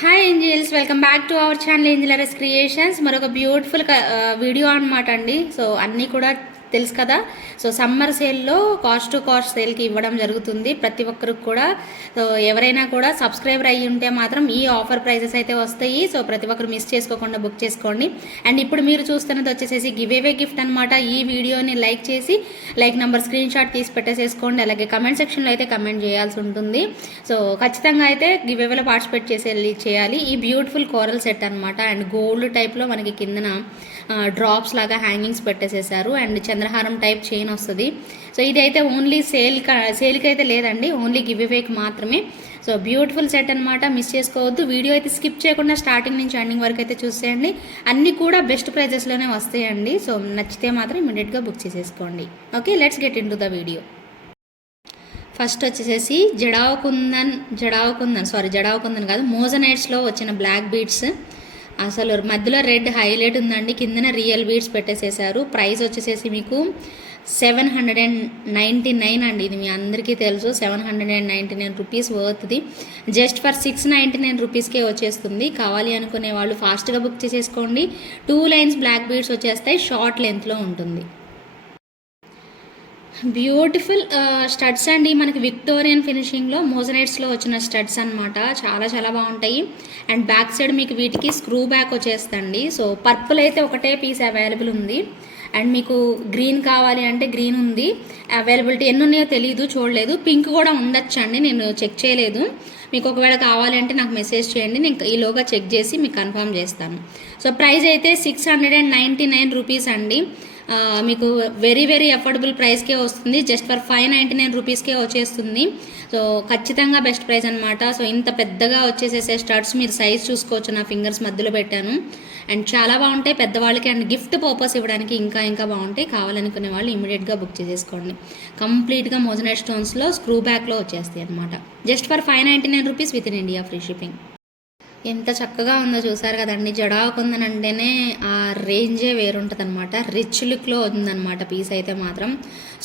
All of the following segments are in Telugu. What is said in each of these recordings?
Hi angels welcome back to our channel ఏంజిలరస్ creations మరొక బ్యూటిఫుల్ వీడియో అనమాట అండి. సో అన్నీ కూడా తెలుసు కదా? సో సమ్మర్ సేల్లో కాస్ట్ టు కాస్ట్ సేల్కి ఇవ్వడం జరుగుతుంది. ప్రతి ఒక్కరికి కూడా సో ఎవరైనా కూడా సబ్స్క్రైబర్ అయ్యి ఉంటే మాత్రం ఈ ఆఫర్ ప్రైజెస్ అయితే వస్తాయి. సో ప్రతి ఒక్కరు మిస్ చేసుకోకుండా బుక్ చేసుకోండి. అండ్ ఇప్పుడు మీరు చూస్తున్నది వచ్చేసేసి గివ్ అవే గిఫ్ట్ అనమాట ఈ వీడియోని లైక్ చేసి లైక్ నెంబర్ స్క్రీన్ షాట్ తీసి పెట్టేసేసుకోండి. అలాగే కమెంట్ సెక్షన్లో అయితే కమెంట్ చేయాల్సి ఉంటుంది. సో ఖచ్చితంగా అయితే గివ్ అవేలో పార్టిసిపేట్ చేసే చేయాలి. ఈ బ్యూటిఫుల్ కోరల్ సెట్ అనమాట అండ్ గోల్డ్ టైప్లో మనకి కిందన డ్రాప్స్ లాగా హ్యాంగింగ్స్ పెట్టేసేసారు అండ్ చంద్రహారం టైప్ చైన్ వస్తుంది. సో ఇది అయితే ఓన్లీ సేల్ సేల్కి అయితే లేదండి ఓన్లీ గివ్ ఇవేకి మాత్రమే. సో బ్యూటిఫుల్ సెట్ అనమాట మిస్ చేసుకోవద్దు. వీడియో అయితే స్కిప్ చేయకుండా స్టార్టింగ్ నుంచి ఎండింగ్ వరకు అయితే చూసేయండి. అన్నీ కూడా బెస్ట్ ప్రైజెస్లోనే వస్తాయండి. సో నచ్చితే మాత్రం ఇమీడియట్గా బుక్ చేసేసుకోండి. Okay let's get into the video. First వచ్చేసేసి జడావ్ కుందన్ జడావ్ కుందన్ సారీ జడావ్ కుందన్ కాదు మోజనైట్స్లో వచ్చిన బ్లాక్ బీడ్స్ అసలు మధ్యలో రెడ్ హైలైట్ ఉందండి. కిందన రియల్ బీడ్స్ పెట్టేసేసారు ప్రైస్ వచ్చేసేసి మీకు seven hundred and ninety nine అండి. ఇది మీ అందరికీ తెలుసు. Seven hundred and ninety nine rupees వర్త్ది. Just for six ninety nine రూపీస్కే వచ్చేస్తుంది. కావాలి అనుకునే వాళ్ళు ఫాస్ట్గా బుక్ చేసేసుకోండి. టూ లైన్స్ బ్లాక్ బీడ్స్ వచ్చేస్తాయి. షార్ట్ లెంత్లో ఉంటుంది. బ్యూటిఫుల్ స్టడ్స్ అండి. మనకి విక్టోరియన్ ఫినిషింగ్లో మోజనైట్స్లో వచ్చిన స్టడ్స్ అనమాట చాలా చాలా బాగుంటాయి. అండ్ బ్యాక్ సైడ్ మీకు వీటికి స్క్రూ బ్యాక్ వచ్చేస్తండి. సో పర్పుల్ అయితే ఒకటే పీస్ అవైలబుల్ ఉంది. అండ్ మీకు గ్రీన్ కావాలి అంటే గ్రీన్ ఉంది. అవైలబిలిటీ ఎన్ని ఉన్నాయో తెలియదు చూడలేదు. పింక్ కూడా ఉండొచ్చు అండి నేను చెక్ చేయలేదు. మీకు ఒకవేళ కావాలి అంటే నాకు మెసేజ్ చేయండి. నేను ఈలోగా చెక్ చేసి మీకు కన్ఫర్మ్ చేస్తాను. సో ప్రైస్ అయితే six hundred and ninety nine rupees అండి. మీకు వెరీ వెరీ అఫోర్డబుల్ ప్రైస్కే వస్తుంది. Just for five ninety nine రూపీస్కే వచ్చేస్తుంది. సో ఖచ్చితంగా బెస్ట్ ప్రైస్ అనమాట సో ఇంత పెద్దగా వచ్చేసేసే స్టడ్స్ మీరు సైజ్ చూసుకోవచ్చు. నా ఫింగర్స్ మధ్యలో పెట్టాను. అండ్ చాలా బాగుంటాయి. పెద్దవాళ్ళకి అండ్ గిఫ్ట్ పర్పస్ ఇవ్వడానికి ఇంకా ఇంకా బాగుంటాయి. కావాలనుకునే వాళ్ళు ఇమీడియట్గా బుక్ చేసేసుకోండి. కంప్లీట్గా మోజనైట్ స్టోన్స్లో స్క్రూ బ్యాక్లో వచ్చేస్తాయి అనమాట just for five ninety nine rupees with in India free shipping ఎంత చక్కగా ఉందో చూసారు కదండి. జడాకుందని అంటేనే ఆ రేంజే వేరుంటుంది అనమాట రిచ్ లుక్లో ఉందన్నమాట పీస్ అయితే మాత్రం.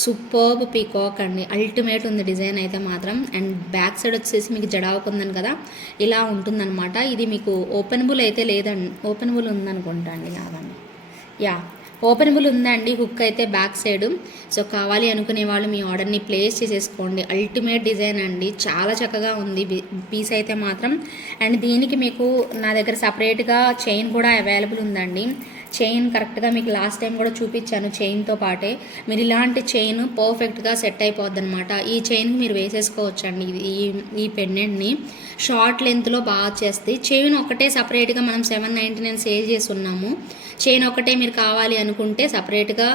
సూపర్బ్ పీకాక్ అండి. అల్టిమేట్ ఉంది డిజైన్ అయితే మాత్రం. అండ్ బ్యాక్ సైడ్ వచ్చేసి మీకు జడాకుందని కదా ఇలా ఉంటుందన్నమాట. ఇది మీకు ఓపెనబుల్ అయితే లేదండి ఓపెనబుల్ ఉందనుకుంటా అండి యాదండి యా. ఓపెనబుల్ ఉందండి హుక్ అయితే బ్యాక్ సైడ్ సో కావాలి అనుకునే వాళ్ళు మీ ఆర్డర్ని ప్లేస్ చేసేసుకోండి. అల్టిమేట్ డిజైన్ అండి. చాలా చక్కగా ఉంది. పీస్ అయితే మాత్రం. అండ్ దీనికి మీకు నా దగ్గర సపరేట్గా చైన్ కూడా అవైలబుల్ ఉందండి. చైన్ కరెక్ట్గా మీకు లాస్ట్ టైం కూడా చూపించాను చైన్తో పాటే. మీరు ఇలాంటి చైన్ పర్ఫెక్ట్గా సెట్ అయిపోద్ది అనమాట ఈ చైన్ మీరు వేసేసుకోవచ్చు అండి ఈ ఈ పెండెంట్ని షార్ట్ లెంత్లో బాగా వచ్చేస్తాయి చైన్ ఒకటే సపరేట్గా మనం సెవెన్ నైంటీ నైన్ సేవ్ చేసి ఉన్నాము చైన్ ఒకటే మీరు కావాలి అనుకుంటే సపరేట్గా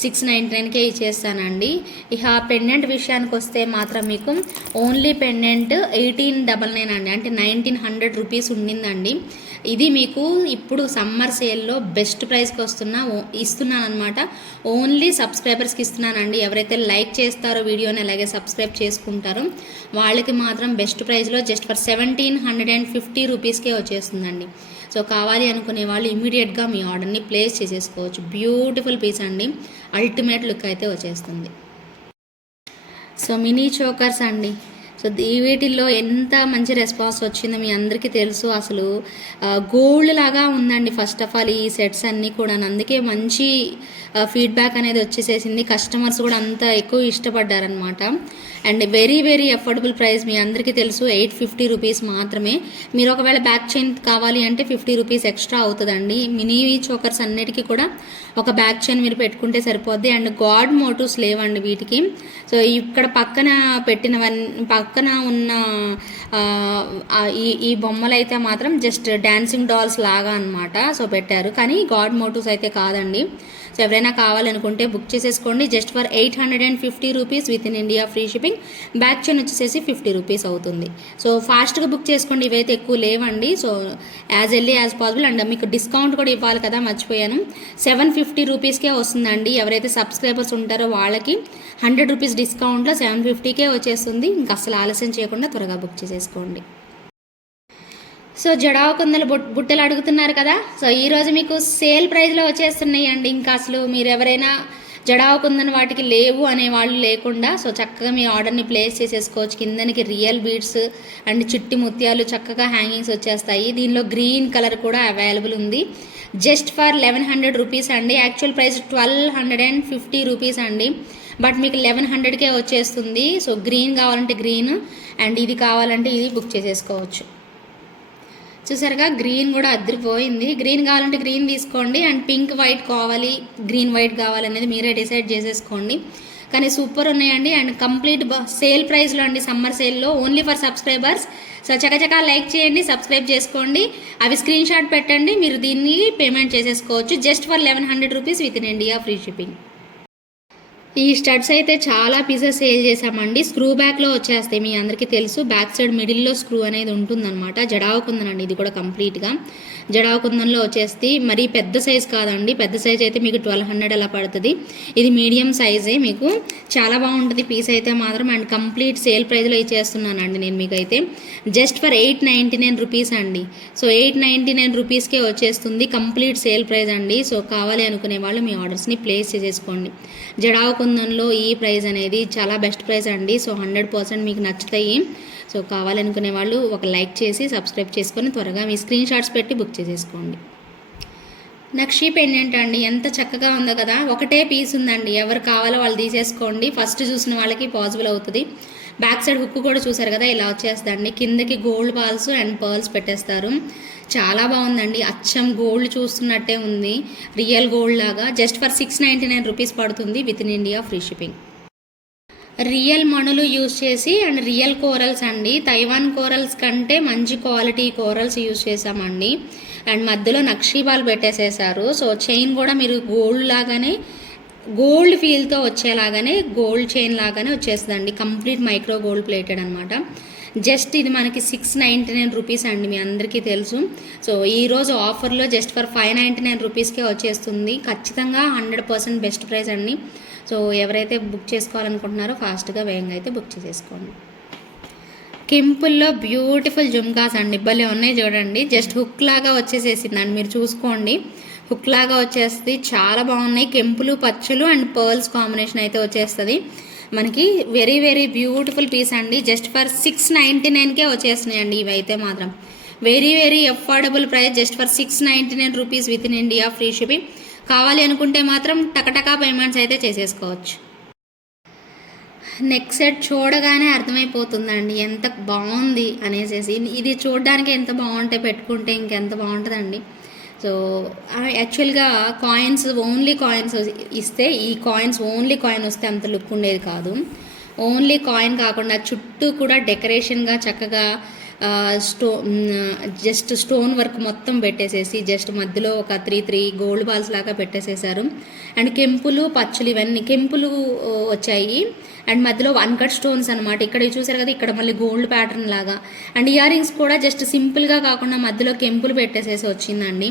సిక్స్ నైంటీ నైన్కే ఇచ్చేస్తానండి. ఇక పెండెంట్ విషయానికి వస్తే మాత్రం మీకు only pendant eighteen double nine అండి. అంటే నైన్టీన్ హండ్రెడ్ రూపీస్ ఉండిందండి. ఇది మీకు ఇప్పుడు సమ్మర్ సేల్లో బెస్ట్ ప్రైస్కి వస్తున్నా ఇస్తున్నాను అనమాట ఓన్లీ సబ్స్క్రైబర్స్కి ఇస్తున్నానండి. ఎవరైతే లైక్ చేస్తారో వీడియోని అలాగే సబ్స్క్రైబ్ చేసుకుంటారో వాళ్ళకి మాత్రం బెస్ట్ ప్రైస్లో just for seventeen hundred and fifty రూపీస్కే వచ్చేస్తుందండి. సో కావాలి అనుకునే వాళ్ళు ఇమీడియట్గా మీ ఆర్డర్ని ప్లేస్ చేసేసుకోవచ్చు. బ్యూటిఫుల్ పీస్ అండి. అల్టిమేట్ లుక్ అయితే వచ్చేస్తుంది. సో మినీ చోకర్స్ అండి. సో వీటిల్లో ఎంత మంచి రెస్పాన్స్ వచ్చిందో మీ అందరికీ తెలుసు. అసలు గోల్డ్ లాగా ఉందండి ఫస్ట్ ఆఫ్ ఆల్ ఈ సెట్స్ అన్నీ కూడా అందుకే మంచి ఫీడ్బ్యాక్ అనేది వచ్చేసేసింది. కస్టమర్స్ కూడా అంత ఎక్కువ ఇష్టపడ్డారనమాట and very very affordable price మీ అందరికీ తెలుసు. ఎయిట్ ఫిఫ్టీ రూపీస్ మాత్రమే. మీరు ఒకవేళ బ్యాక్ చైన్ కావాలి అంటే ఫిఫ్టీ రూపీస్ ఎక్స్ట్రా అవుతుందండి. మినీ చోకర్స్ అన్నిటికీ కూడా ఒక బ్యాక్ చైన్ మీరు పెట్టుకుంటే సరిపోద్ది. అండ్ గాడ్ మోటివ్స్ లేవండి వీటికి. సో ఇక్కడ పక్కన పెట్టినవన్నీ పక్కన ఉన్న ఈ ఈ బొమ్మలు అయితే మాత్రం జస్ట్ డ్యాన్సింగ్ డాల్స్ లాగా అనమాట సో పెట్టారు. కానీ గాడ్ మోటివ్స్ అయితే కాదండి. సో ఎవరైనా కావాలనుకుంటే బుక్ చేసేసుకోండి. Just for eight hundred and fifty rupees with in India free shipping back chain వచ్చేసేసి ఫిఫ్టీ రూపీస్ అవుతుంది. సో ఫాస్ట్గా బుక్ చేసుకోండి. ఇవైతే ఎక్కువ లేవండి. So as early as possible and మీకు డిస్కౌంట్ కూడా ఇవ్వాలి కదా మర్చిపోయాను. సెవెన్ ఫిఫ్టీ రూపీస్కే వస్తుందండి. ఎవరైతే సబ్స్క్రైబర్స్ ఉంటారో వాళ్ళకి హండ్రెడ్ రూపీస్ డిస్కౌంట్లో సెవెన్ ఫిఫ్టీకే వచ్చేస్తుంది. ఇంకా అసలు ఆలస్యం చేయకుండా త్వరగా బుక్ చేసేసుకోండి. సో జడావ కొందలు బుట్టలు అడుగుతున్నారు కదా? సో ఈరోజు మీకు సేల్ ప్రైస్లో వచ్చేస్తున్నాయి అండి ఇంకా అసలు మీరు ఎవరైనా జడావుకుందని వాటికి లేవు అనే వాళ్ళు లేకుండా సో చక్కగా మీ ఆర్డర్ని ప్లేస్ చేసేసుకోవచ్చు. కిందనికి రియల్ బీడ్స్ అండ్ చిట్టి ముత్యాలు చక్కగా హ్యాంగింగ్స్ వచ్చేస్తాయి. దీనిలో గ్రీన్ కలర్ కూడా అవైలబుల్ ఉంది. Just for eleven hundred rupees అండి. Actual price twelve hundred and fifty rupees అండి. బట్ మీకు లెవెన్ హండ్రెడ్కే వచ్చేస్తుంది. సో గ్రీన్ కావాలంటే గ్రీన్ అండ్ ఇది కావాలంటే ఇది బుక్ చేసేసుకోవచ్చు. చూసారుగా గ్రీన్ కూడా అద్దరిపోయింది గ్రీన్ కావాలంటే గ్రీన్ తీసుకోండి అండ్ పింక్ వైట్ కావాలి గ్రీన్ వైట్ కావాలనేది మీరే డిసైడ్ చేసేసుకోండి. కానీ సూపర్ ఉన్నాయండి అండ్ కంప్లీట్ సేల్ ప్రైస్లో అండి సమ్మర్ సేల్లో ఓన్లీ ఫర్ సబ్స్క్రైబర్స్. సో చకచకా లైక్ చేయండి సబ్స్క్రైబ్ చేసుకోండి. అవి స్క్రీన్ షాట్ పెట్టండి మీరు దీన్ని పేమెంట్ చేసేసుకోవచ్చు. Just for eleven hundred rupees with in India free shipping. ఈ స్టడ్స్ అయితే చాలా పీసెస్ సేల్ చేశామండి. స్క్రూ బ్యాక్లో వచ్చేస్తాయి. మీ అందరికీ తెలుసు. బ్యాక్ సైడ్ మిడిల్లో స్క్రూ అనేది ఉంటుందన్నమాట. జడావుకుందనండి ఇది కూడా కంప్లీట్గా. జడావు వచ్చేసి వచ్చేస్తే మరీ పెద్ద సైజ్ కాదండి. పెద్ద సైజ్ అయితే మీకు ట్వెల్వ్ హండ్రెడ్ అలా పడుతుంది. ఇది మీడియం సైజే మీకు. చాలా బాగుంటుంది పీస్ అయితే మాత్రం. అండ్ కంప్లీట్ సేల్ ప్రైస్లో ఇచ్చేస్తున్నానండి నేను మీకు అయితే just for eight ninety nine rupees అండి. సో ఎయిట్ నైంటీ నైన్ రూపీస్కే వచ్చేస్తుంది కంప్లీట్ సేల్ ప్రైస్ అండి. సో కావాలి అనుకునే వాళ్ళు మీ ఆర్డర్స్ని ప్లేస్ చేసేసుకోండి. జడావు ఈ ప్రైస్ అనేది చాలా బెస్ట్ ప్రైస్ అండి. సో హండ్రెడ్ పర్సెంట్ మీకు నచ్చుతాయి. సో కావాలనుకునే వాళ్ళు ఒక లైక్ చేసి సబ్స్క్రైబ్ చేసుకొని త్వరగా మీ స్క్రీన్ షాట్స్ పెట్టి బుక్ చేసేసుకోండి నక్షీ పెండెంట్ అండి ఎంత చక్కగా ఉందో కదా. ఒకటే పీస్ ఉందండి. ఎవరు కావాలో వాళ్ళు తీసేసుకోండి. ఫస్ట్ చూసిన వాళ్ళకి పాసిబుల్ అవుతుంది. బ్యాక్ సైడ్ హుక్ కూడా చూసారు కదా ఇలా వచ్చేస్తుందండి. కిందకి గోల్డ్ బాల్స్ అండ్ పర్ల్స్ పెట్టేస్తారు. చాలా బాగుందండి. అచ్చం గోల్డ్ చూస్తున్నట్టే ఉంది. రియల్ గోల్డ్ లాగా. Just for six ninety nine rupees పడుతుంది within India free shipping. Real మణులు యూజ్ చేసి అండ్ రియల్ కోరల్స్ అండి. తైవాన్ కోరల్స్ కంటే మంచి క్వాలిటీ కోరల్స్ యూజ్ చేసామండి అండ్ మధ్యలో నక్షీబాల్ పెట్టేసేసారు. సో చైన్ కూడా మీరు గోల్డ్ లాగానే గోల్డ్ ఫీల్తో వచ్చేలాగానే గోల్డ్ చైన్ లాగానే వచ్చేస్తుందండి. కంప్లీట్ మైక్రో గోల్డ్ ప్లేటెడ్ అనమాట జస్ట్ ఇది మనకి సిక్స్ నైంటీ నైన్ రూపీస్ అండి మీ అందరికీ తెలుసు. సో ఈరోజు ఆఫర్లో just for five ninety nine రూపీస్కే వచ్చేస్తుంది. ఖచ్చితంగా హండ్రెడ్ పర్సెంట్ బెస్ట్ ప్రైస్ అండి. సో ఎవరైతే బుక్ చేసుకోవాలనుకుంటున్నారో ఫాస్ట్గా వేగంగా అయితే బుక్ చేసేసుకోండి. కెంపుల్లో బ్యూటిఫుల్ జుమ్కాస్ అండి భలే ఉన్నాయి చూడండి. జస్ట్ హుక్ లాగా వచ్చేసేసిందండి మీరు చూసుకోండి. హుక్ లాగా వచ్చేస్తుంది చాలా బాగున్నాయి. కెంపులు పచ్చులు అండ్ పర్ల్స్ కాంబినేషన్ అయితే వచ్చేస్తుంది. మనకి వెరీ వెరీ బ్యూటిఫుల్ పీస్ అండి. జస్ట్ ఫర్ సిక్స్ నైంటీ నైన్కే వచ్చేస్తున్నాయండి ఇవి అయితే మాత్రం. Very very affordable price. Just for six ninety nine rupees within India free shipping. కావాలి అనుకుంటే మాత్రం టకటకా పేమెంట్స్ అయితే చేసేసుకోవచ్చు. నెక్ సెట్ చూడగానే అర్థమైపోతుందండి ఎంత బాగుంది అనేసి ఇది చూడడానికి ఎంత బాగుంటే పెట్టుకుంటే ఇంకెంత బాగుంటుందండి. సో యాక్చువల్గా కాయిన్స్ ఓన్లీ కాయిన్స్ ఇస్తే ఈ కాయిన్స్ ఓన్లీ కాయిన్ వస్తే అంత లుక్ ఉండేది కాదు. ఓన్లీ కాయిన్ కాకుండా చుట్టూ కూడా డెకరేషన్గా చక్కగా స్టో జస్ట్ స్టోన్ వర్క్ మొత్తం పెట్టేసేసి జస్ట్ మధ్యలో ఒక త్రీ త్రీ గోల్డ్ బాల్స్ లాగా పెట్టేసేసారు. అండ్ కెంపులు పచ్చులు ఇవన్నీ కెంపులు వచ్చాయి. అండ్ మధ్యలో వన్ కట్ స్టోన్స్ అనమాట ఇక్కడ చూసారు కదా ఇక్కడ మళ్ళీ గోల్డ్ ప్యాటర్న్ లాగా. అండ్ ఇయర్ రింగ్స్ కూడా జస్ట్ సింపుల్గా కాకుండా మధ్యలో కెంపులు పెట్టేసేసి వచ్చిందండి.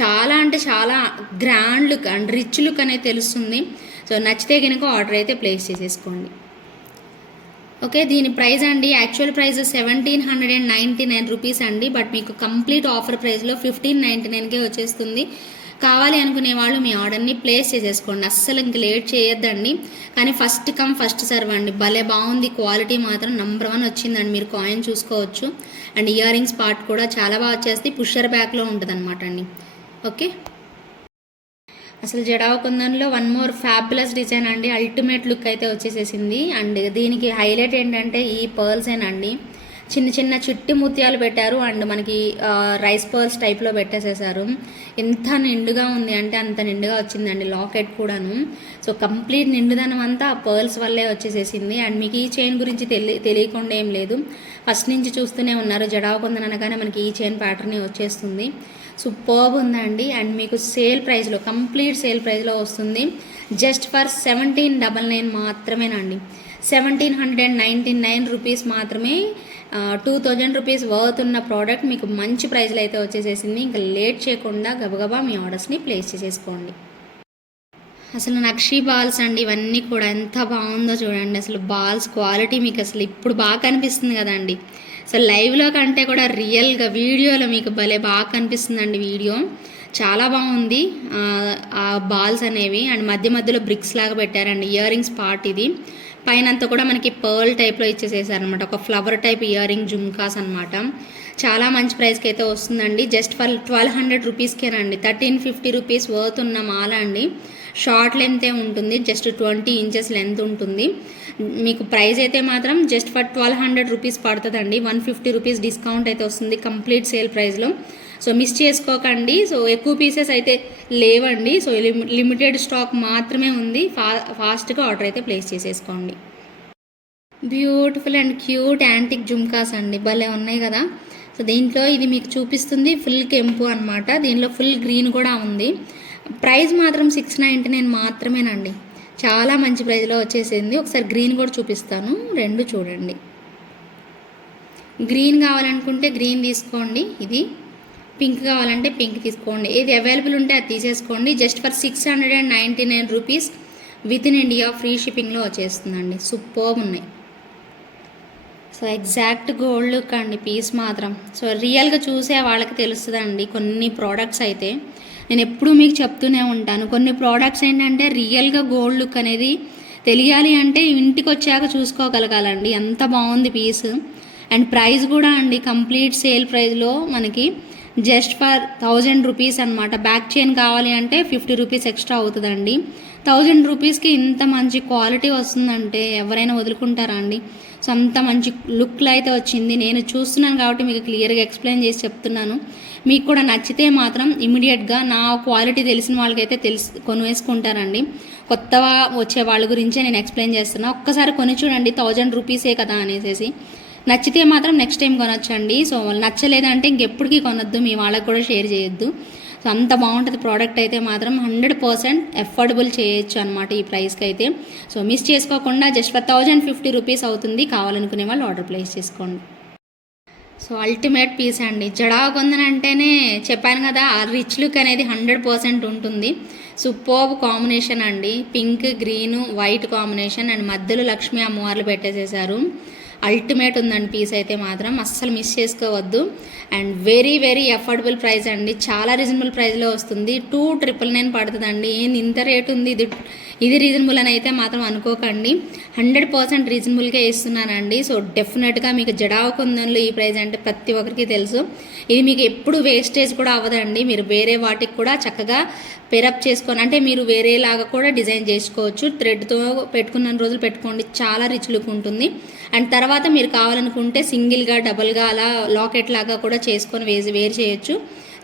చాలా అంటే చాలా grand look and rich look అనేది తెలుస్తుంది. సో నచ్చితే కనుక ఆర్డర్ అయితే ప్లేస్ చేసేసుకోండి. ఓకే దీని ప్రైస్ అండి actual price seventeen hundred and ninety nine rupees అండి బట్ మీకు కంప్లీట్ ఆఫర్ ప్రైస్లో ఫిఫ్టీన్ నైంటీ నైన్కే వచ్చేస్తుంది. కావాలి అనుకునే వాళ్ళు మీ ఆర్డర్ని ప్లేస్ చేసేసుకోండి అస్సలు ఇంక లేట్ చేయొద్దండి. కానీ ఫస్ట్ కమ్ ఫస్ట్ సర్వ్ అండి భలే బాగుంది క్వాలిటీ మాత్రం నెంబర్ వన్ వచ్చిందండి మీరు కాయిన్ చూసుకోవచ్చు. అండ్ ఇయర్ రింగ్స్ పార్ట్ కూడా చాలా బాగా వచ్చేస్తే పుషర్ బ్యాక్లో ఉంటుంది అనమాట అండి. ఓకే? అసలు జడావు కుందన్లో వన్ మోర్ ఫ్యాబులస్ డిజైన్ అండి. అల్టిమేట్ లుక్ అయితే వచ్చేసేసింది. అండ్ దీనికి హైలైట్ ఏంటంటే ఈ పర్ల్సేనండి చిన్న చిన్న చిట్టి ముత్యాలు పెట్టారు అండ్ మనకి రైస్ పర్ల్స్ టైప్లో పెట్టేసేసారు. ఎంత నిండుగా ఉంది అంటే అంత నిండుగా వచ్చిందండి లాకెట్ కూడాను. సో కంప్లీట్ నిండుదనం అంతా ఆ పర్ల్స్ వల్లే వచ్చేసేసింది. అండ్ మీకు ఈ చైన్ గురించి తెలి తెలియకుండా ఏం లేదు. ఫస్ట్ నుంచి చూస్తూనే ఉన్నారు. జడావు కుందన్ అనగానే మనకి ఈ చైన్ ప్యాటర్న్ వచ్చేస్తుంది. సూపర్బ్ ఉందండి. అండ్ మీకు సేల్ ప్రైస్లో కంప్లీట్ సేల్ ప్రైస్లో వస్తుంది. Just for seventeen double nine మాత్రమేనండి. Seventeen hundred and ninety nine rupees మాత్రమే టూ థౌజండ్ రూపీస్ వర్త్ ఉన్న ప్రోడక్ట్ మీకు మంచి ప్రైస్లో అయితే వచ్చేసేసింది. ఇంకా లేట్ చేయకుండా గబగబా మీ ఆర్డర్స్ని ప్లేస్ చేసేసుకోండి. అసలు నక్షీ బాల్స్ అండి ఇవన్నీ కూడా ఎంత బాగుందో చూడండి. అసలు బాల్స్ క్వాలిటీ మీకు అసలు ఇప్పుడు బాగా కనిపిస్తుంది కదండి. అసలు లైవ్లో కంటే కూడా రియల్గా వీడియోలో మీకు భలే బాగా కనిపిస్తుందండి వీడియో చాలా బాగుంది. ఆ, ఆ బాల్స్ అనేవి. అండ్ మధ్య మధ్యలో బ్రిక్స్ లాగా పెట్టారండి. ఇయర్ రింగ్స్ పార్ట్ ఇది. పైన అంతా కూడా మనకి పర్ల్ టైప్లో ఇచ్చేసేసారనమాట ఒక flower type ear ring jhumkas అనమాట చాలా మంచి ప్రైస్కి అయితే వస్తుందండి. జస్ట్ ఫర్ ట్వెల్వ్ హండ్రెడ్ రూపీస్కేనండి. థర్టీన్ ఫిఫ్టీ రూపీస్ వర్త్ ఉన్న మాల అండి. షార్ట్ లెంతే ఉంటుంది జస్ట్ ట్వంటీ ఇంచెస్ లెంత్ ఉంటుంది. మీకు ప్రైస్ అయితే మాత్రం just for twelve hundred rupees పడుతుందండి. వన్ ఫిఫ్టీ రూపీస్ డిస్కౌంట్ అయితే వస్తుంది కంప్లీట్ సేల్ ప్రైస్లో. సో మిస్ చేసుకోకండి. సో ఎక్కువ పీసెస్ అయితే లేవండి. సో లిమిటెడ్ స్టాక్ మాత్రమే ఉంది. ఫా ఫాస్ట్గా ఆర్డర్ అయితే ప్లేస్ చేసేసుకోండి. Beautiful and cute antique jhumkas అండి. భలే ఉన్నాయి కదా. సో దీంట్లో ఇది మీకు చూపిస్తుంది ఫుల్ కెంపు అనమాట దీనిలో ఫుల్ గ్రీన్ కూడా ఉంది. ప్రైస్ మాత్రం సిక్స్ నైంటీ నైన్ మాత్రమేనండి. చాలా మంచి ప్రైజ్లో వచ్చేసింది. ఒకసారి గ్రీన్ కూడా చూపిస్తాను. రెండు చూడండి. గ్రీన్ కావాలనుకుంటే గ్రీన్ తీసుకోండి. ఇది పింక్ కావాలంటే పింక్ తీసుకోండి. ఏది అవైలబుల్ ఉంటే అది తీసేసుకోండి. Just for six hundred and ninety nine rupees within India free షిప్పింగ్లో వచ్చేస్తుందండి. సూపర్ ఉన్నాయి. సో ఎగ్జాక్ట్ గోల్డ్ లుక్ అండి పీస్ మాత్రం. సో రియల్గా చూసే వాళ్ళకి తెలుస్తుందండి కొన్ని ప్రోడక్ట్స్ అయితే. నేను ఎప్పుడూ మీకు చెప్తూనే ఉంటాను. కొన్ని ప్రోడక్ట్స్ ఏంటంటే రియల్గా గోల్డ్ లుక్ అనేది తెలియాలి అంటే ఇంటికి వచ్చాక చూసుకోగలగాలండి. ఎంత బాగుంది పీస్ అండ్ ప్రైస్ కూడా అండి కంప్లీట్ సేల్ ప్రైస్లో మనకి జస్ట్ ఫర్ థౌజండ్ రూపీస్ అనమాట బ్యాక్ చైన్ కావాలి అంటే ఫిఫ్టీ రూపీస్ ఎక్స్ట్రా అవుతుందండి. థౌజండ్ రూపీస్కి ఇంత మంచి క్వాలిటీ వస్తుందంటే ఎవరైనా వదులుకుంటారా అండి? సో అంత మంచి లుక్లో అయితే వచ్చింది. నేను చూస్తున్నాను కాబట్టి మీకు క్లియర్గా ఎక్స్ప్లెయిన్ చేసి చెప్తున్నాను. మీకు కూడా నచ్చితే మాత్రం ఇమీడియట్గా నా క్వాలిటీ తెలిసిన వాళ్ళకైతే తెలిసి కొనివేసుకుంటారండి. కొత్తగా వచ్చే వాళ్ళ గురించే నేను ఎక్స్ప్లెయిన్ చేస్తున్నా. ఒక్కసారి కొని చూడండి థౌజండ్ రూపీసే కదా అనేసి నచ్చితే మాత్రం నెక్స్ట్ టైం కొనొచ్చండి. సో నచ్చలేదంటే ఇంకెప్పటికీ కొనొద్దు. మీ వాళ్ళకి కూడా షేర్ చేయొద్దు. సో అంత బాగుంటుంది ప్రోడక్ట్ అయితే మాత్రం హండ్రెడ్ పర్సెంట్ ఎఫోర్డబుల్ చేయొచ్చు అనమాట ఈ ప్రైస్కి అయితే. సో మిస్ చేసుకోకుండా just for thousand fifty rupees అవుతుంది. కావాలనుకునే వాళ్ళు ఆర్డర్ ప్లేస్ చేసుకోండి. సో అల్టిమేట్ పీస్ అండి. జడాగొందన్ అంటేనే చెప్పాను కదా ఆ రిచ్ లుక్ అనేది హండ్రెడ్ పర్సెంట్ ఉంటుంది. సూపర్బ్ కాంబినేషన్ అండి. Pink green white combination and మధ్యలో లక్ష్మీ అమ్మవార్లు పెట్టేసేసారు. అల్టిమేట్ ఉందండి పీస్ అయితే మాత్రం. అస్సలు మిస్ చేసుకోవద్దు. And very very affordable price అండి. చాలా రీజనబుల్ ప్రైస్లో వస్తుంది. టూ ట్రిపుల్ నైన్ పడుతుందండి. ఏంది ఇంత రేట్ ఉంది? ఇది ఇది రీజనబుల్ అని అయితే మాత్రం అనుకోకండి. హండ్రెడ్ పర్సెంట్ రీజనబుల్గా ఇస్తున్నానండి. సో డెఫినెట్గా మీకు జడావకుందంలో ఈ ప్రైజ్ అంటే ప్రతి ఒక్కరికి తెలుసు. ఇది మీకు ఎప్పుడు వేస్టేజ్ కూడా అవ్వదండి. మీరు వేరే వాటికి కూడా చక్కగా పెరప్ చేసుకొని అంటే మీరు వేరేలాగా కూడా డిజైన్ చేసుకోవచ్చు. థ్రెడ్తో పెట్టుకున్న రోజులు పెట్టుకోండి. చాలా రిచ్ లుక్ ఉంటుంది. అండ్ తర్వాత మీరు కావాలనుకుంటే సింగిల్గా డబల్గా అలా లాకెట్ లాగా కూడా చేసుకొని వేసి వేరు చేయొచ్చు.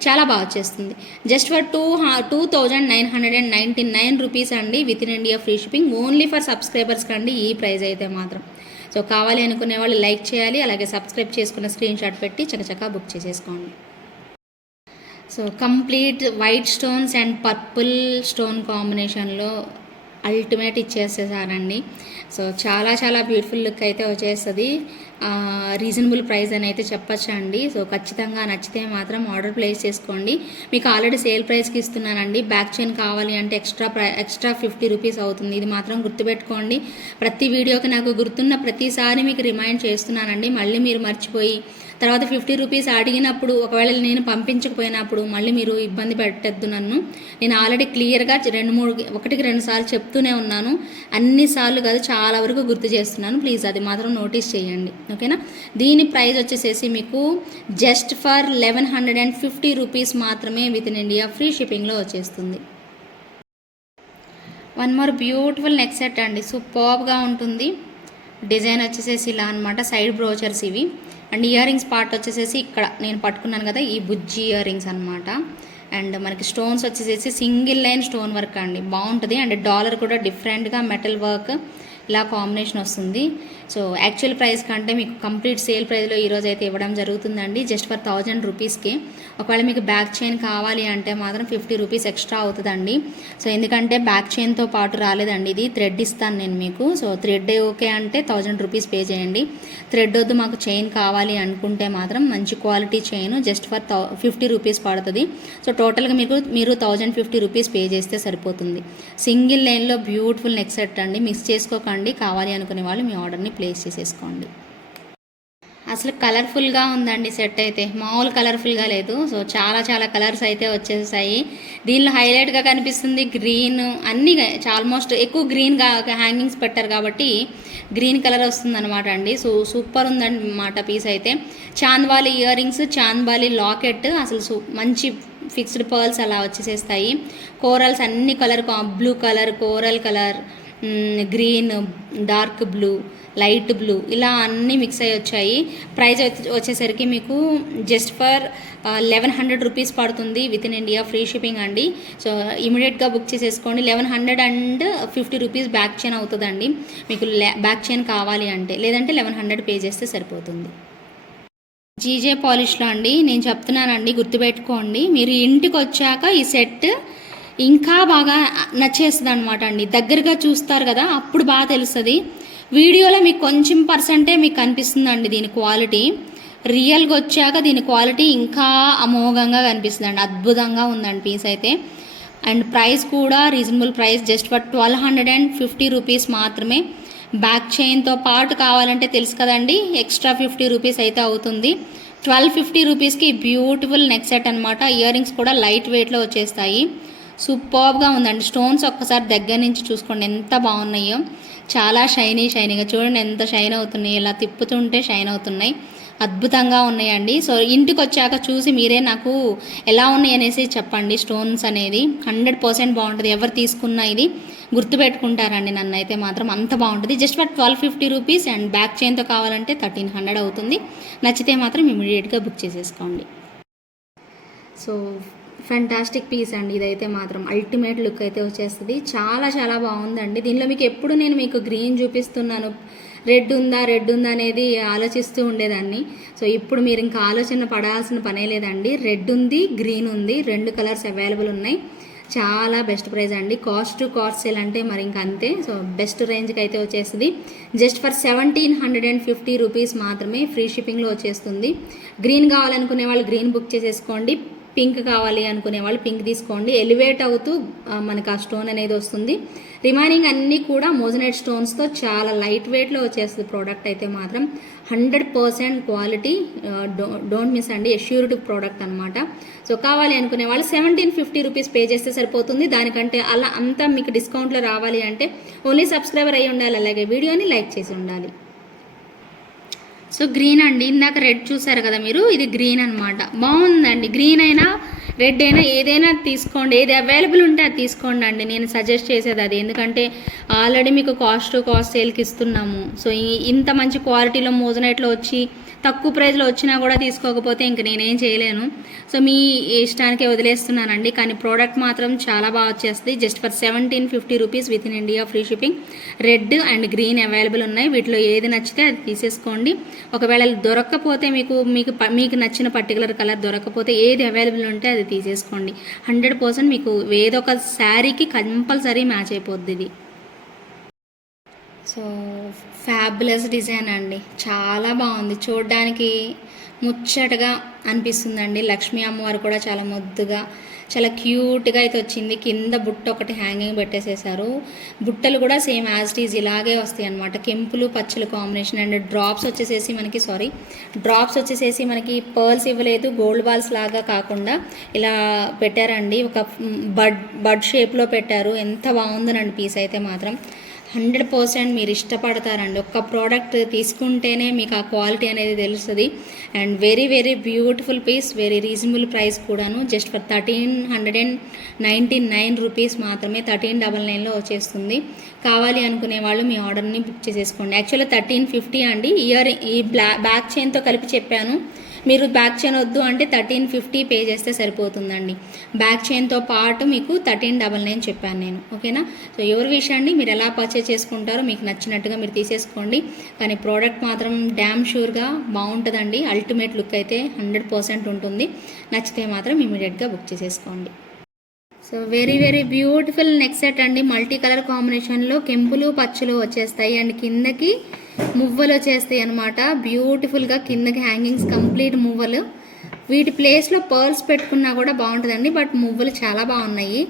చాలా బాగా వచ్చేస్తుంది. Just for two two thousand nine hundred and ninety nine rupees అండి within India free shipping. Only for subscribers కండి ఈ ప్రైస్ అయితే మాత్రం. సో కావాలి అనుకునే వాళ్ళు లైక్ చేయాలి అలాగే సబ్స్క్రైబ్ చేసుకున్న స్క్రీన్ షాట్ పెట్టి చకచకా బుక్ చేసేసుకోండి. So complete white stones and purple stone కాంబినేషన్లో అల్టిమేట్ ఇచ్చేసేసారండి సో చాలా చాలా బ్యూటిఫుల్ లుక్ అయితే వచ్చేస్తుంది. రీజనబుల్ ప్రైస్ అని అయితే చెప్పచ్చు అండి సో ఖచ్చితంగా నచ్చితే మాత్రం ఆర్డర్ ప్లేస్ చేసుకోండి. మీకు ఆల్రెడీ సేల్ ప్రైస్కి ఇస్తున్నానండి. బ్యాక్ చైన్ కావాలి అంటే ఎక్స్ట్రా ప్రై ఎక్స్ట్రా ఫిఫ్టీ రూపీస్ అవుతుంది. ఇది మాత్రం గుర్తుపెట్టుకోండి. ప్రతి వీడియోకి నాకు గుర్తున్న ప్రతిసారి మీకు రిమైండ్ చేస్తున్నానండి. మళ్ళీ మీరు మర్చిపోయి తర్వాత ఫిఫ్టీ రూపీస్ అడిగినప్పుడు ఒకవేళ నేను పంపించకపోయినప్పుడు మళ్ళీ మీరు ఇబ్బంది పెట్టద్దు నన్ను. నేను ఆల్రెడీ క్లియర్గా రెండు మూడు ఒకటికి రెండు సార్లు చెప్తూనే ఉన్నాను. అన్ని సార్లు కాదు చాలా వరకు గుర్తు చేస్తున్నాను. ప్లీజ్ అది మాత్రం నోటీస్ చేయండి. ఓకేనా? దీని ప్రైస్ వచ్చేసేసి మీకు just for eleven hundred and fifty rupees మాత్రమే విత్ ఇన్ ఇండియా ఫ్రీ షిప్పింగ్లో వచ్చేస్తుంది. One more beautiful neck set అండి. సూపర్గా ఉంటుంది. డిజైన్ వచ్చేసేసి ఇలా అనమాట సైడ్ బ్రోచర్స్ ఇవి. అండ్ ఇయర్ రింగ్స్ పార్ట్ వచ్చేసేసి ఇక్కడ నేను పట్టుకున్నాను కదా ఈ బుజ్జి ఇయర్ రింగ్స్ అనమాట అండ్ మనకి స్టోన్స్ వచ్చేసేసి సింగిల్ లైన్ స్టోన్ వర్క్ అండి బాగుంటుంది. అండ్ డాలర్ కూడా డిఫరెంట్గా మెటల్ వర్క్ ఇలా కాంబినేషన్ వస్తుంది. సో యాక్చువల్ ప్రైస్ కంటే మీకు కంప్లీట్ సేల్ ప్రైస్లో ఈరోజు అయితే ఇవ్వడం జరుగుతుందండి. జస్ట్ ఫర్ థౌజండ్ రూపీస్కి ఒకవేళ మీకు బ్యాక్ చైన్ కావాలి అంటే మాత్రం ఫిఫ్టీ రూపీస్ ఎక్స్ట్రా అవుతుందండి. సో ఎందుకంటే బ్యాక్ చైన్తో పాటు రాలేదండి. ఇది థ్రెడ్ ఇస్తాను నేను మీకు. సో థ్రెడ్ ఓకే అంటే థౌజండ్ రూపీస్ పే చేయండి. థ్రెడ్ వద్దు మాకు చైన్ కావాలి అనుకుంటే మాత్రం మంచి quality chain just for thou fifty rupees పడుతుంది. సో టోటల్గా మీకు మీరు థౌజండ్ ఫిఫ్టీ రూపీస్ పే చేస్తే సరిపోతుంది. సింగిల్ లైన్లో బ్యూటిఫుల్ నెక్ సెట్ అండి. మిక్స్ చేసుకోకండి. కావాలి అనుకునే వాళ్ళు మీ ఆర్డర్ని ప్లేస్ చేసేసుకోండి. అసలు కలర్ఫుల్గా ఉందండి సెట్ అయితే. మామూలు కలర్ఫుల్గా లేదు. సో చాలా చాలా కలర్స్ అయితే వచ్చేసాయి. దీనిలో హైలైట్గా కనిపిస్తుంది గ్రీన్ అన్నీ ఆల్మోస్ట్ ఎక్కువ గ్రీన్గా హ్యాంగింగ్స్ పెట్టారు కాబట్టి గ్రీన్ కలర్ వస్తుందన్నమాట అండి. సో సూపర్ ఉందన్నమాట పీస్ అయితే. Chandbali ear rings chandbali locket అసలు సూ మంచి ఫిక్స్డ్ పర్ల్స్ అలా వచ్చేసేస్తాయి. కోరల్స్ అన్ని colour blue colour coral colour green dark blue light blue ఇలా అన్నీ మిక్స్ అయ్యి వచ్చాయి. ప్రైస్ వచ్చేసరికి మీకు just for eleven hundred rupees పడుతుంది with in India free shipping అండి. సో ఇమీడియట్గా బుక్ చేసేసుకోండి. Eleven hundred and fifty rupees back chain అవుతుందండి. మీకు బ్యాక్ చైన్ కావాలి అంటే లేదంటే లెవెన్ హండ్రెడ్ పే చేస్తే సరిపోతుంది. జీజే పాలిష్లో అండి నేను చెప్తున్నానండి గుర్తుపెట్టుకోండి. మీరు ఇంటికి వచ్చాక ఈ సెట్ ఇంకా బాగా నచ్చేస్తుంది అనమాట అండి. దగ్గరగా చూస్తారు కదా అప్పుడు బాగా తెలుస్తుంది. వీడియోలో మీకు కొంచెం పర్సెంటే మీకు కనిపిస్తుందండి అండి దీని క్వాలిటీ. రియల్గా వచ్చాక దీని క్వాలిటీ ఇంకా అమోఘంగా కనిపిస్తుంది అండి అద్భుతంగా ఉందండి పీస్ అయితే. అండ్ ప్రైస్ కూడా reasonable price just for twelve hundred and fifty rupees మాత్రమే. బ్యాక్ చైన్తో పాటు కావాలంటే తెలుసు కదండి ఎక్స్ట్రా ఫిఫ్టీ రూపీస్ అయితే అవుతుంది. ట్వెల్వ్ ఫిఫ్టీ రూపీస్కి బ్యూటిఫుల్ నెక్ సెట్ అనమాట ఇయర్ రింగ్స్ కూడా లైట్ వెయిట్లో వచ్చేస్తాయి. సూపర్గా ఉందండి. స్టోన్స్ ఒక్కసారి దగ్గర నుంచి చూసుకోండి. ఎంత బాగున్నాయో. చాలా షైనీ షైనీగా చూడండి. ఎంత షైన్ అవుతున్నాయి. ఇలా తిప్పుతుంటే షైన్ అవుతున్నాయి. అద్భుతంగా ఉన్నాయండి. సో ఇంటికి వచ్చాక చూసి మీరే నాకు ఎలా ఉన్నాయి అనేసి చెప్పండి. స్టోన్స్ అనేది హండ్రెడ్ పర్సెంట్ బాగుంటుంది. ఎవరు తీసుకున్నా ఇది గుర్తుపెట్టుకుంటారండి నన్ను. అయితే మాత్రం అంత బాగుంటుంది. Just for twelve fifty rupees and back చైన్తో కావాలంటే థర్టీన్ హండ్రెడ్ అవుతుంది. నచ్చితే మాత్రం ఇమీడియట్గా బుక్ చేసేసుకోండి. సో ఫెంటాస్టిక్ పీస్ అండి. ఇదైతే మాత్రం అల్టిమేట్ లుక్ అయితే వచ్చేస్తుంది. చాలా చాలా బాగుందండి. దీనిలో మీకు ఎప్పుడు నేను మీకు గ్రీన్ చూపిస్తున్నాను. రెడ్ ఉందా రెడ్ ఉందా అనేది ఆలోచిస్తూ ఉండేదాన్ని. సో ఇప్పుడు మీరు ఇంకా ఆలోచన పడాల్సిన పనే లేదండి. రెడ్ ఉంది గ్రీన్ ఉంది రెండు కలర్స్ అవైలబుల్ ఉన్నాయి. చాలా బెస్ట్ ప్రైస్ అండి. కాస్ట్ టు కాస్ట్ సేల్ అంటే మరి ఇంకా అంతే. సో బెస్ట్ రేంజ్కి అయితే వచ్చేస్తుంది. Just for seventeen hundred and fifty rupees మాత్రమే ఫ్రీ షిప్పింగ్లో వచ్చేస్తుంది. గ్రీన్ కావాలనుకునే వాళ్ళు గ్రీన్ బుక్ చేసేసుకోండి. పింక్ కావాలి అనుకునే వాళ్ళు పింక్ తీసుకోండి. ఎలివేట్ అవుతూ మనకు ఆ స్టోన్ అనేది వస్తుంది. రిమైనింగ్ అన్నీ కూడా మోజనైట్ స్టోన్స్తో చాలా లైట్ వెయిట్లో వచ్చేస్తుంది ప్రోడక్ట్ అయితే మాత్రం. Hundred percent quality don't miss అండి ఎష్యూరిటీ ప్రోడక్ట్ అనమాట సో కావాలి అనుకునే వాళ్ళు సెవెంటీన్ ఫిఫ్టీ రూపీస్ పే చేస్తే సరిపోతుంది. దానికంటే అలా అంతా మీకు డిస్కౌంట్లో రావాలి అంటే ఓన్లీ సబ్స్క్రైబర్ అయి ఉండాలి. అలాగే వీడియోని లైక్ చేసి ఉండాలి. సో గ్రీన్ అండి. ఇందాక రెడ్ చూసారు కదా మీరు? ఇది గ్రీన్ అనమాట బాగుందండి. గ్రీన్ అయినా రెడ్ అయినా ఏదైనా తీసుకోండి. ఏది అవైలబుల్ ఉంటే అది తీసుకోండి అండి. నేను సజెస్ట్ చేసేది అది. ఎందుకంటే ఆల్రెడీ మీకు కాస్ట్ కాస్ట్ సేల్కి ఇస్తున్నాము. సో ఇంత మంచి క్వాలిటీలో మోజనైట్లో వచ్చి తక్కువ ప్రైజ్లో వచ్చినా కూడా తీసుకోకపోతే ఇంక నేనేం చేయలేను. సో మీ ఇష్టానికే వదిలేస్తున్నానండి. కానీ ప్రోడక్ట్ మాత్రం చాలా బాగా వచ్చేస్తుంది. Just for seventeen fifty rupees within India free shipping. Red and green available ఉన్నాయి. వీటిలో ఏది నచ్చితే అది తీసేసుకోండి. ఒకవేళ దొరక్కపోతే మీకు మీకు మీకు నచ్చిన పర్టికులర్ కలర్ దొరకకపోతే ఏది అవైలబుల్ ఉంటే అది తీసేసుకోండి. హండ్రెడ్ పర్సెంట్ మీకు ఏదో ఒక శారీకి కంపల్సరీ మ్యాచ్ అయిపోద్ది ఇది. సో ఫ్యాబులస్ డిజైన్ అండి. చాలా బాగుంది. చూడడానికి ముచ్చటగా అనిపిస్తుందండి. లక్ష్మీ అమ్మవారు కూడా చాలా ముద్దుగా చాలా క్యూట్గా అయితే వచ్చింది. కింద బుట్ట ఒకటి హ్యాంగింగ్ పెట్టేసేసారు. బుట్టలు కూడా సేమ్ యాజ్ ఈజ్ ఇలాగే వస్తాయి అనమాట కెంపులు పచ్చలు కాంబినేషన్ అండ్ డ్రాప్స్ వచ్చేసేసి మనకి సారీ డ్రాప్స్ వచ్చేసేసి మనకి పర్ల్స్ ఇవ్వలేదు. గోల్డ్ బాల్స్ లాగా కాకుండా ఇలా పెట్టారండి. ఒక బడ్ బడ్ షేప్లో పెట్టారు. ఎంత బాగుందనండి పీస్ అయితే మాత్రం. హండ్రెడ్ పర్సెంట్ మీరు ఇష్టపడతారండి. ఒక్క ప్రోడక్ట్ తీసుకుంటేనే మీకు ఆ క్వాలిటీ అనేది తెలుస్తుంది. And very very beautiful piece very reasonable price కూడాను. Just for thirteen hundred and ninety nine rupees మాత్రమే థర్టీన్ డబల్ నైన్లో వచ్చేస్తుంది. కావాలి అనుకునే వాళ్ళు మీ ఆర్డర్ని బుక్ చేసేసుకోండి. యాక్చువల్లీ థర్టీన్ ఫిఫ్టీ అండి. ఇయర్ ఈ బ్లా బ్యాక్ చైన్తో కలిపి చెప్పాను. మీరు బ్యాక్ చైన్ వద్దు అంటే థర్టీన్ ఫిఫ్టీ పే చేస్తే సరిపోతుందండి. బ్యాక్ చైన్తో పాటు మీకు థర్టీన్ డబల్ నైన్ చెప్పాను నేను. ఓకేనా సో ఎవరి విషయాన్ని మీరు ఎలా పర్చేస్ చేసుకుంటారో మీకు నచ్చినట్టుగా మీరు తీసేసుకోండి. కానీ ప్రోడక్ట్ మాత్రం డ్యామ్ షూర్గా బాగుంటుందండి. అల్టిమేట్ లుక్ అయితే హండ్రెడ్ పర్సెంట్ ఉంటుంది. నచ్చితే మాత్రం ఇమీడియట్గా బుక్ చేసేసుకోండి. So very very beautiful neck set అండి. మల్టీ కలర్ కాంబినేషన్లో కెంపులు పచ్చులు వచ్చేస్తాయి. అండ్ కిందకి మువ్వలు వచ్చేస్తాయి అనమాట బ్యూటిఫుల్గా కిందకి హ్యాంగింగ్స్ కంప్లీట్ మువ్వలు. వీటి ప్లేస్లో పర్ల్స్ పెట్టుకున్నా కూడా బాగుంటుందండి బట్ మువ్వలు చాలా బాగున్నాయి.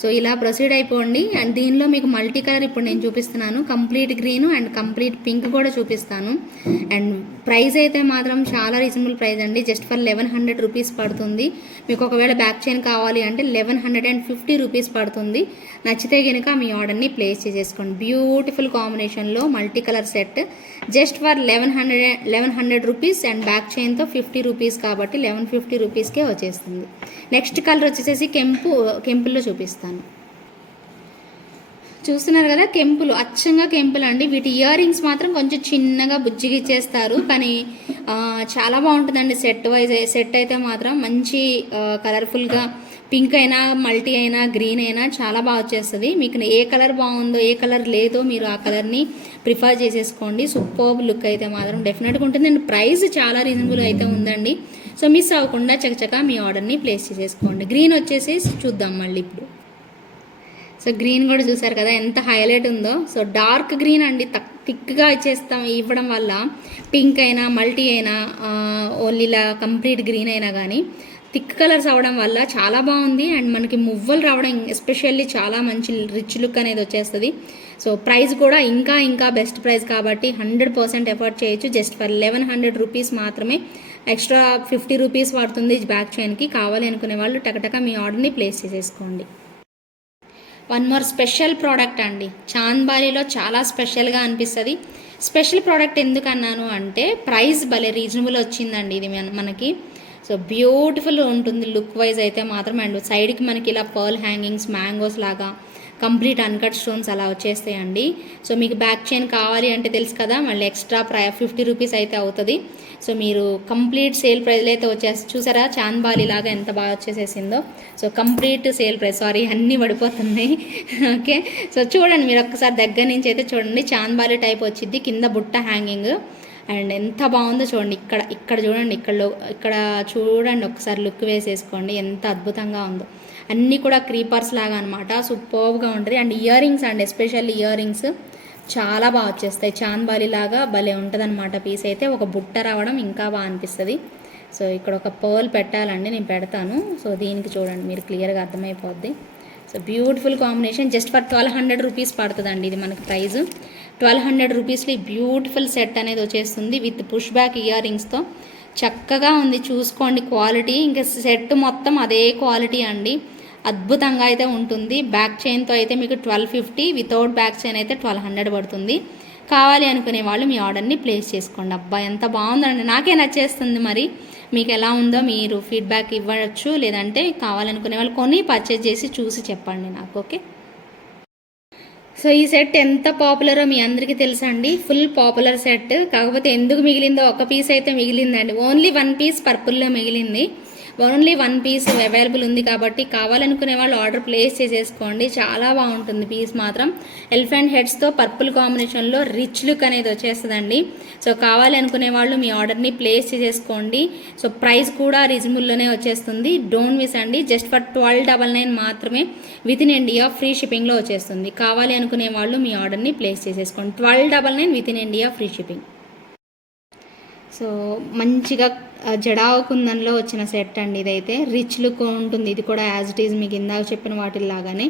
సో ఇలా ప్రొసీడ్ అయిపోండి. అండ్ దీనిలో మీకు మల్టీ కలర్ ఇప్పుడు నేను చూపిస్తున్నాను. Complete green and complete pink కూడా చూపిస్తాను. అండ్ ప్రైస్ అయితే మాత్రం చాలా రీజనబుల్ ప్రైస్ అండి. Just for eleven hundred rupees పడుతుంది. మీకు ఒకవేళ బ్యాక్ చైన్ కావాలి అంటే eleven hundred and fifty rupees పడుతుంది. నచ్చితే కనుక మీ ఆర్డర్ని ప్లేస్ చేసేసుకోండి. బ్యూటిఫుల్ కాంబినేషన్లో multi colour set. Just for eleven hundred eleven hundred rupees and back చైన్తో fifty rupees కాబట్టి లెవెన్ ఫిఫ్టీ రూపీస్కే వచ్చేస్తుంది. నెక్స్ట్ కలర్ వచ్చేసేసి కెంపు కెంపుల్లో చూపిస్తాను. చూస్తున్నారు కదా కెంపులు అచ్చంగా కెంపులు అండి. వీటి ఇయర్ రింగ్స్ మాత్రం కొంచెం చిన్నగా బుజ్జిగిచ్చేస్తారు కానీ చాలా బాగుంటుందండి. సెట్ వైజ్ సెట్ అయితే మాత్రం మంచి కలర్ఫుల్గా పింక్ అయినా మల్టీ అయినా గ్రీన్ అయినా చాలా బాగా వచ్చేస్తుంది. మీకు ఏ కలర్ బాగుందో ఏ కలర్ లేదో మీరు ఆ కలర్ని ప్రిఫర్ చేసేసుకోండి. సూపర్ లుక్ అయితే మాత్రం డెఫినెట్గా ఉంటుంది. అండ్ ప్రైస్ చాలా రీజనబుల్ అయితే ఉందండి. సో మిస్ అవ్వకుండా చకచక మీ ఆర్డర్ని ప్లేస్ చేసేసుకోండి. గ్రీన్ వచ్చేసి చూద్దాం మళ్ళీ ఇప్పుడు. సో గ్రీన్ కూడా చూసారు కదా ఎంత హైలైట్ ఉందో. సో డార్క్ గ్రీన్ అండి తక్ థిక్గా ఇచ్చేస్తాం ఇవ్వడం వల్ల. పింక్ అయినా మల్టీ అయినా ఓన్లీ ఇలా కంప్లీట్ గ్రీన్ అయినా కానీ థిక్ కలర్స్ అవ్వడం వల్ల చాలా బాగుంది. అండ్ మనకి మువ్వలు రావడం ఎస్పెషల్లీ చాలా మంచి రిచ్ లుక్ అనేది వచ్చేస్తుంది. సో ప్రైస్ కూడా ఇంకా ఇంకా బెస్ట్ ప్రైస్ కాబట్టి హండ్రెడ్ పర్సెంట్ ఎఫర్ట్ చేయొచ్చు. Just for eleven hundred rupees మాత్రమే. ఎక్స్ట్రా ఫిఫ్టీ రూపీస్ పడుతుంది బ్యాక్ చైన్కి. కావాలి అనుకునే వాళ్ళు టకటక మీ ఆర్డర్ని ప్లేస్ చేసేసుకోండి. వన్ మోర్ స్పెషల్ ప్రోడక్ట్ అండి. చాంద్బాలిలో చాలా స్పెషల్గా అనిపిస్తుంది. స్పెషల్ ప్రోడక్ట్ ఎందుకు అన్నాను అంటే ప్రైస్ భలే రీజనబుల్ వచ్చిందండి ఇది మన- మనకి. సో బ్యూటిఫుల్ ఉంటుంది లుక్ వైజ్ అయితే మాత్రం అండ్ సైడ్కి మనకి ఇలా పర్ల్ హ్యాంగింగ్స్ మ్యాంగోస్ లాగా కంప్లీట్ అన్కట్ స్టోన్స్ అలా వచ్చేస్తాయండి. సో మీకు బ్యాక్ చైన్ కావాలి అంటే తెలుసు కదా మళ్ళీ ఎక్స్ట్రా ప్రై ఫిఫ్టీ రూపీస్ అయితే అవుతుంది. సో మీరు కంప్లీట్ సేల్ ప్రైస్లో అయితే వచ్చేసి చూసారా చాన్బాలి లాగా ఎంత బాగా వచ్చేసేసిందో. So complete sale price sorry అన్నీ పడిపోతున్నాయి. ఓకే? సో చూడండి మీరు ఒక్కసారి దగ్గర నుంచి అయితే చూడండి చాన్బాలి టైప్ వచ్చింది కింద బుట్ట హ్యాంగింగ్ అండ్ ఎంత బాగుందో చూడండి ఇక్కడ ఇక్కడ చూడండి ఇక్కడ ఇక్కడ చూడండి ఒకసారి లుక్ వేసేసుకోండి ఎంత అద్భుతంగా ఉందో. అన్నీ కూడా క్రీపర్స్ లాగా అనమాట సూపర్గా ఉంటుంది. And earrings and especially earrings చాలా బాగా వచ్చేస్తాయి. చాంద్బాలి లాగా భలే ఉంటుంది అనమాట పీస్ అయితే. ఒక బుట్ట రావడం ఇంకా బాగా అనిపిస్తుంది. సో ఇక్కడ ఒక పర్ల్ పెట్టాలండి నేను పెడతాను. సో దీనికి చూడండి మీరు క్లియర్గా అర్థమైపోద్ది. So beautiful combination just for twelve hundred rupees పడుతుందండి ఇది మనకి ప్రైస్ ట్వెల్వ్ హండ్రెడ్ రూపీస్లో ఈ బ్యూటిఫుల్ సెట్ అనేది వచ్చేస్తుంది విత్ పుష్ బ్యాక్ ఇయర్ రింగ్స్తో చక్కగా ఉంది చూసుకోండి క్వాలిటీ ఇంకా సెట్ మొత్తం అదే క్వాలిటీ అండి. అద్భుతంగా అయితే ఉంటుంది. బ్యాక్ చైన్తో అయితే మీకు twelve fifty without back chain అయితే ట్వెల్వ్ హండ్రెడ్ పడుతుంది. కావాలి అనుకునే వాళ్ళు మీ ఆర్డర్ని ప్లేస్ చేసుకోండి. అబ్బా ఎంత బాగుందండి. నాకే నచ్చేస్తుంది మరి. మీకు ఎలా ఉందో మీరు ఫీడ్బ్యాక్ ఇవ్వచ్చు లేదంటే కావాలనుకునే వాళ్ళు కొని పర్చేజ్ చేసి చూసి చెప్పండి నాకు ఓకే? సో ఈ సెట్ ఎంత పాపులరో మీ అందరికీ తెలుసండి ఫుల్ పాపులర్ సెట్. కాకపోతే ఎందుకు మిగిలిందో ఒక పీస్ అయితే మిగిలిందండి. ఓన్లీ వన్ పీస్ పర్పుల్లో మిగిలింది. ఓన్లీ వన్ పీస్ అవైలబుల్ ఉంది కాబట్టి కావాలనుకునే వాళ్ళు ఆర్డర్ ప్లేస్ చేసేసుకోండి. చాలా బాగుంటుంది పీస్ మాత్రం. ఎలిఫెంట్ హెడ్స్తో పర్పుల్ కాంబినేషన్లో రిచ్ లుక్ అనేది వచ్చేస్తుందండి. సో కావాలనుకునే వాళ్ళు మీ ఆర్డర్ని ప్లేస్ చేసేసుకోండి. సో ప్రైస్ కూడా రీజనబుల్లోనే వచ్చేస్తుంది. డోంట్ మిస్ అండి. Just for twelve double nine మాత్రమే విత్ ఇన్ ఇండియా ఫ్రీ షిప్పింగ్లో వచ్చేస్తుంది. కావాలి అనుకునే వాళ్ళు మీ ఆర్డర్ని ప్లేస్ చేసేసుకోండి. Twelve double nine within India free shipping. So మంచిగా జడావు కుందన్లో వచ్చిన సెట్ అండి ఇదైతే. రిచ్ లుక్ ఉంటుంది. ఇది కూడా యాజ్ ఇట్ ఈజ్ మీకు ఇందాక చెప్పిన వాటిలాగానే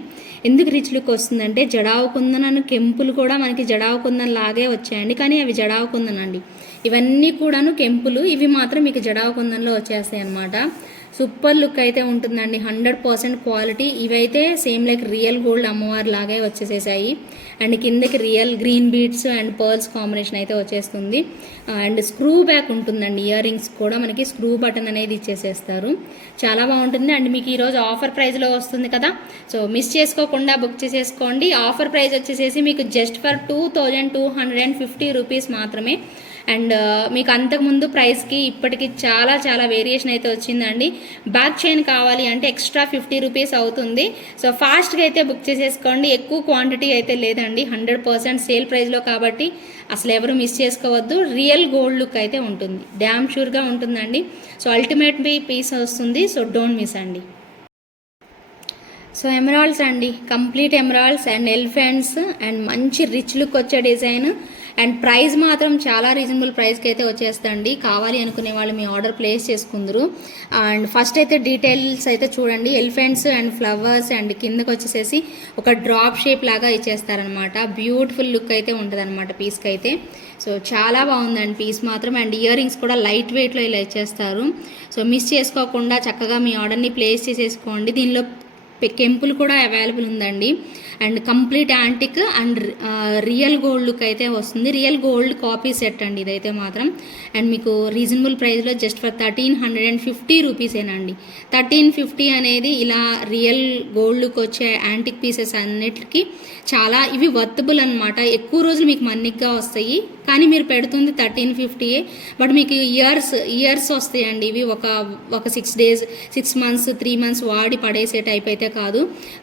ఎందుకు రిచ్ లుక్ వస్తుందంటే జడావు కుందన్ అని కెంపులు కూడా మనకి జడావు కుందన్ లాగే వచ్చాయండి. కానీ అవి జడావు కుందన్ అండి ఇవన్నీ కూడాను కెంపులు. ఇవి మాత్రం మీకు జడావు కుందన్లో వచ్చేస్తాయి అన్నమాట సూపర్ లుక్ అయితే ఉంటుందండి. Hundred percent quality. ఇవైతే సేమ్ లైక్ రియల్ గోల్డ్ అమ్మవారి లాగే వచ్చేసేసాయి. అండ్ కిందకి real green beads and pearls combination అయితే వచ్చేస్తుంది. అండ్ స్క్రూ బ్యాక్ ఉంటుందండి. ఇయర్ రింగ్స్ కూడా మనకి స్క్రూ బటన్ అనేది ఇచ్చేసేస్తారు. చాలా బాగుంటుంది. అండ్ మీకు ఈరోజు ఆఫర్ ప్రైస్లో వస్తుంది కదా. సో మిస్ చేసుకోకుండా బుక్ చేసేసుకోండి. ఆఫర్ ప్రైస్ వచ్చేసేసి మీకు just for two thousand two hundred and fifty rupees మాత్రమే అండ్ మీకు అంతకుముందు ప్రైస్కి ఇప్పటికి చాలా చాలా వేరియేషన్ అయితే వచ్చిందండి. బ్యాక్ చైన్ కావాలి అంటే ఎక్స్ట్రా ఫిఫ్టీ రూపీస్ అవుతుంది. సో ఫాస్ట్గా అయితే బుక్ చేసేసుకోండి. ఎక్కువ క్వాంటిటీ అయితే లేదండి. హండ్రెడ్ పర్సెంట్ సేల్ ప్రైస్లో కాబట్టి అసలు ఎవరు మిస్ చేసుకోవద్దు. రియల్ గోల్డ్ లుక్ అయితే ఉంటుంది. డ్యామ్ షూర్గా ఉంటుందండి. సో అల్టిమేట్ పీస్ వస్తుంది. సో డోంట్ మిస్ అండి. సో ఎమరాల్డ్స్ అండి. Complete emeralds and elephants and మంచి రిచ్ లుక్ వచ్చే డిజైన్. అండ్ ప్రైస్ మాత్రం చాలా రీజనబుల్ ప్రైస్కి అయితే వచ్చేస్తండి కావాలి అనుకునే వాళ్ళు మీ ఆర్డర్ ప్లేస్ చేసుకుందరు. అండ్ ఫస్ట్ అయితే డీటెయిల్స్ అయితే చూడండి. ఎలిఫెంట్స్ అండ్ ఫ్లవర్స్ అండ్ కిందకి వచ్చేసేసి ఒక డ్రాప్ షేప్ లాగా ఇచ్చేస్తారనమాట బ్యూటిఫుల్ లుక్ అయితే ఉంటుంది అనమాట పీస్కి అయితే. సో చాలా బాగుందండి పీస్ మాత్రం. అండ్ ఇయర్ రింగ్స్ కూడా లైట్ వెయిట్లో ఇలా ఇచ్చేస్తారు. సో మిస్ చేసుకోకుండా చక్కగా మీ ఆర్డర్ని ప్లేస్ చేసేసుకోండి. దీనిలో కెంపులు కూడా అవైలబుల్ ఉందండి. And complete antique and real గోల్డ్కి అయితే వస్తుంది. రియల్ గోల్డ్ కాపీ సెట్ అండి ఇదైతే మాత్రం. అండ్ మీకు రీజనబుల్ ప్రైస్లో just for thirteen hundred and fifty రూపీసేనండి. Thirteen fifty అనేది ఇలా రియల్ గోల్డ్కి వచ్చే యాంటిక్ పీసెస్ అన్నిటికీ చాలా ఇవి వర్తబుల్ అనమాట ఎక్కువ రోజులు మీకు మన్నిగ్గా వస్తాయి. కానీ మీరు పెడుతుంది థర్టీన్ ఫిఫ్టీయే బట్ మీకు ఇయర్స్ ఇయర్స్ వస్తాయండి. ఇవి ఒక ఒక six days six months three months వాడి పడేసే టైప్ అయితే కాదు.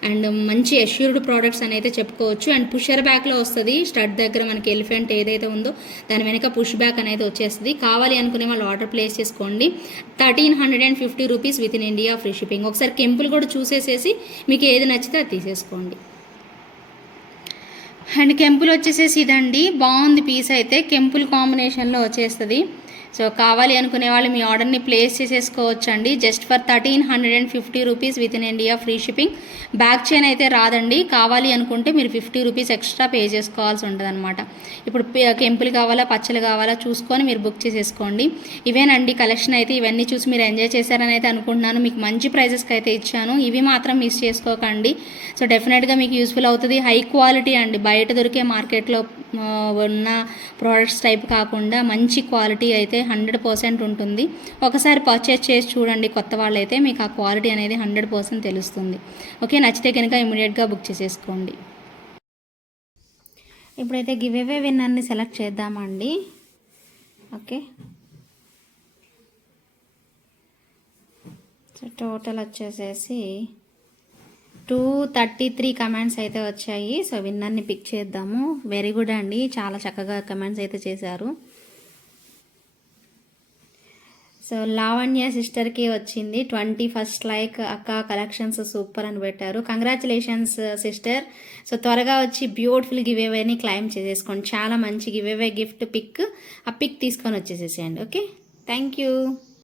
అండ్ మంచి అష్యూర్డ్ ప్రోడక్ట్స్ అని అయితే చెప్పుకోవచ్చు. అండ్ పుషర్ బ్యాక్లో వస్తుంది. స్టడ్ దగ్గర మనకి ఎలిఫెంట్ ఏదైతే ఉందో దాని వెనక పుష్ బ్యాక్ అనేది వచ్చేస్తుంది. కావాలి అనుకునే వాళ్ళు ఆర్డర్ ప్లేస్ చేసుకోండి. Thirteen hundred and fifty rupees within India free shipping ఒకసారి కెంపుల్ కూడా చూసేసేసి మీకు ఏది నచ్చితే అది తీసేసుకోండి. అండ్ కెంపులు వచ్చేసేసి ఇదండి. బాగుంది పీస్ అయితే. కెంపుల్ కాంబినేషన్లో వచ్చేస్తుంది. సో కావాలి అనుకునే వాళ్ళు మీ ఆర్డర్ని ప్లేస్ చేసేసుకోవచ్చు అండి just for thirteen hundred and fifty rupees with in India free shipping. Back chain అయితే రాదండి. కావాలి అనుకుంటే మీరు ఫిఫ్టీ రూపీస్ ఎక్స్ట్రా పే చేసుకోవాల్సి ఉంటుంది అనమాట ఇప్పుడు కెంపులు కావాలా పచ్చలు కావాలా చూసుకొని మీరు బుక్ చేసేసుకోండి. ఇవేనండి కలెక్షన్ అయితే ఇవన్నీ చూసి మీరు ఎంజాయ్ చేశారని అయితే అనుకుంటున్నాను. మీకు మంచి ప్రైజెస్కి అయితే ఇచ్చాను. ఇవి మాత్రం మిస్ చేసుకోకండి. సో డెఫినెట్గా మీకు యూస్ఫుల్ అవుతుంది. హై క్వాలిటీ అండి. బయట దొరికే మార్కెట్లో ఉన్న ప్రోడక్ట్స్ టైప్ కాకుండా మంచి క్వాలిటీ అయితే హండ్రెడ్ పర్సెంట్ ఉంటుంది. ఒకసారి పర్చేస్ చేసి చూడండి కొత్త వాళ్ళైతే మీకు ఆ క్వాలిటీ అనేది హండ్రెడ్ పర్సెంట్ తెలుస్తుంది. ఓకే నచ్చితే కనుక ఇమీడియట్గా బుక్ చేసేసుకోండి. ఇప్పుడైతే గివ్ ఎవే విన్నర్ని సెలెక్ట్ చేద్దామండి. ఓకే. సో టోటల్ వచ్చేసేసి టూ థర్టీ త్రీ కమెంట్స్ అయితే వచ్చాయి. సో విన్నర్ని పిక్ చేద్దాము. వెరీ గుడ్ అండి. చాలా చక్కగా కమెంట్స్ అయితే చేశారు. సో లావణ్య సిస్టర్కి వచ్చింది. ట్వంటీ ఫస్ట్ లైక్ అక్క కలెక్షన్స్ సూపర్ అని పెట్టారు. కంగ్రాచులేషన్స్ సిస్టర్ సో త్వరగా వచ్చి బ్యూటిఫుల్ గివ్ అవేని క్లైమ్ చేసేసుకోండి. చాలా మంచి గివ్ అవే గిఫ్ట్ పిక్ ఆ పిక్ తీసుకొని వచ్చేసేసేయండి. Okay thank you